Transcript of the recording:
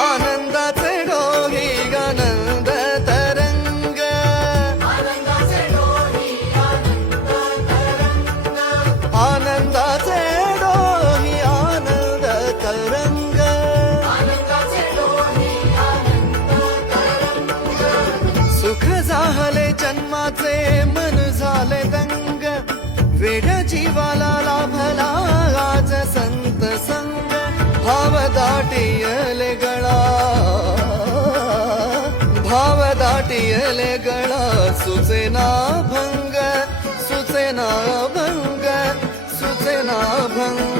आनंदाचे डोही आनंद तरंग, आनंदाचे डोही आनंद तरंग, आनंदाचे डोही आनंद तरंग. आनंदाचे डोही आनंद तरंग. सुख झाले जन्माचे मन झाले दंग, वेड्या जीवाला लाभला आज संत संग. भाव दाटियले गळा, भाव दाटियले गळा, सुचेना भंग, सुचेना भंग, सुचेना भंग.